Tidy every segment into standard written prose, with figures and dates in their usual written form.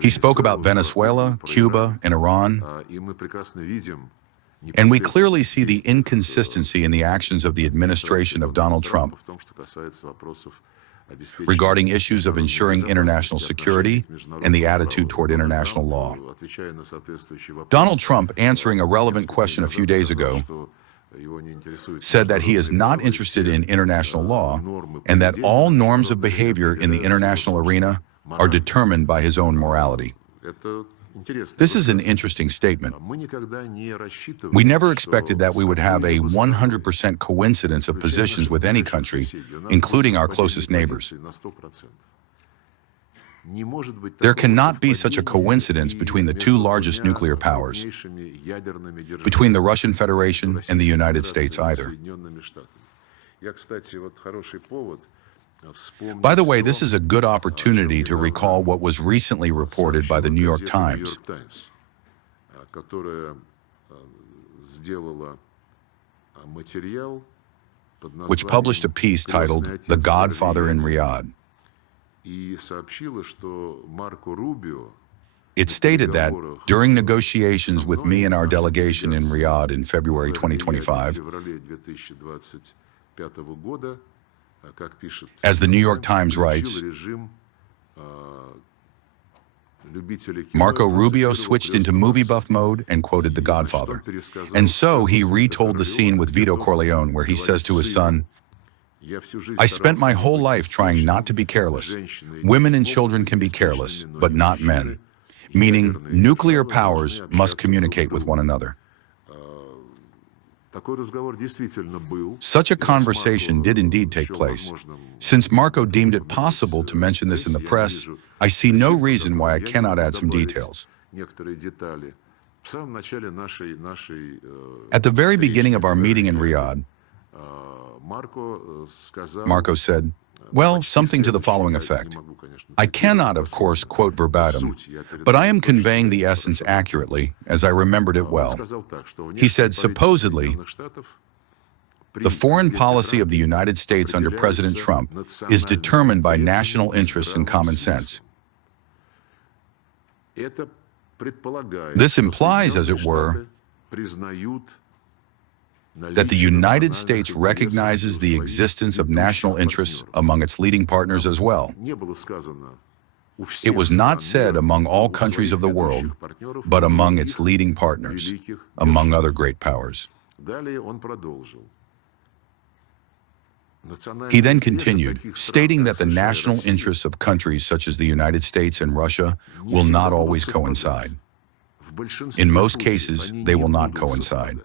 He spoke about Venezuela, Cuba, and Iran, and we clearly see the inconsistency in the actions of the administration of Donald Trump regarding issues of ensuring international security and the attitude toward international law. Donald Trump, answering a relevant question a few days ago, said that he is not interested in international law and that all norms of behavior in the international arena are determined by his own morality. This is an interesting statement. We never expected that we would have a 100% coincidence of positions with any country, including our closest neighbors. There cannot be such a coincidence between the two largest nuclear powers, between the Russian Federation and the United States either. By the way, this is a good opportunity to recall what was recently reported by the New York Times, which published a piece titled "The Godfather in Riyadh." It stated that, during negotiations with me and our delegation in Riyadh in February 2025, as the New York Times writes, Marco Rubio switched into movie buff mode and quoted The Godfather. And so he retold the scene with Vito Corleone where he says to his son, "I spent my whole life trying not to be careless. Women and children can be careless, but not men." Meaning, nuclear powers must communicate with one another. Such a conversation did indeed take place. Since Marco deemed it possible to mention this in the press, I see no reason why I cannot add some details. At the very beginning of our meeting in Riyadh, Marco said, well, something to the following effect. I cannot, of course, quote verbatim, but I am conveying the essence accurately, as I remembered it well. He said, supposedly, the foreign policy of the United States under President Trump is determined by national interests and common sense. This implies, as it were, that the United States recognizes the existence of national interests among its leading partners as well. It was not said among all countries of the world, but among its leading partners, among other great powers. He then continued, stating that the national interests of countries such as the United States and Russia will not always coincide. In most cases, they will not coincide.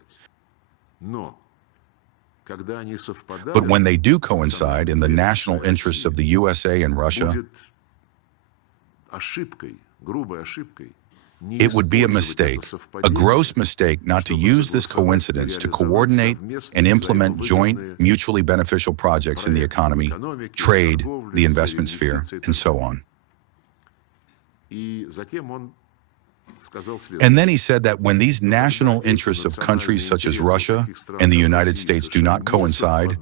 But when they do coincide in the national interests of the USA and Russia, it would be a mistake, a gross mistake, not to use this coincidence to coordinate and implement joint, mutually beneficial projects in the economy, trade, the investment sphere, and so on. And then he said that when these national interests of countries such as Russia and the United States do not coincide,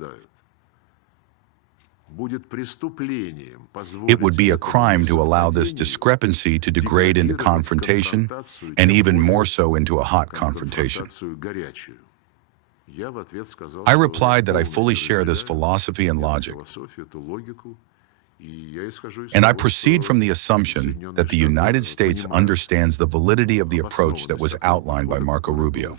it would be a crime to allow this discrepancy to degrade into confrontation, and even more so into a hot confrontation. I replied that I fully share this philosophy and logic, and I proceed from the assumption that the United States understands the validity of the approach that was outlined by Marco Rubio.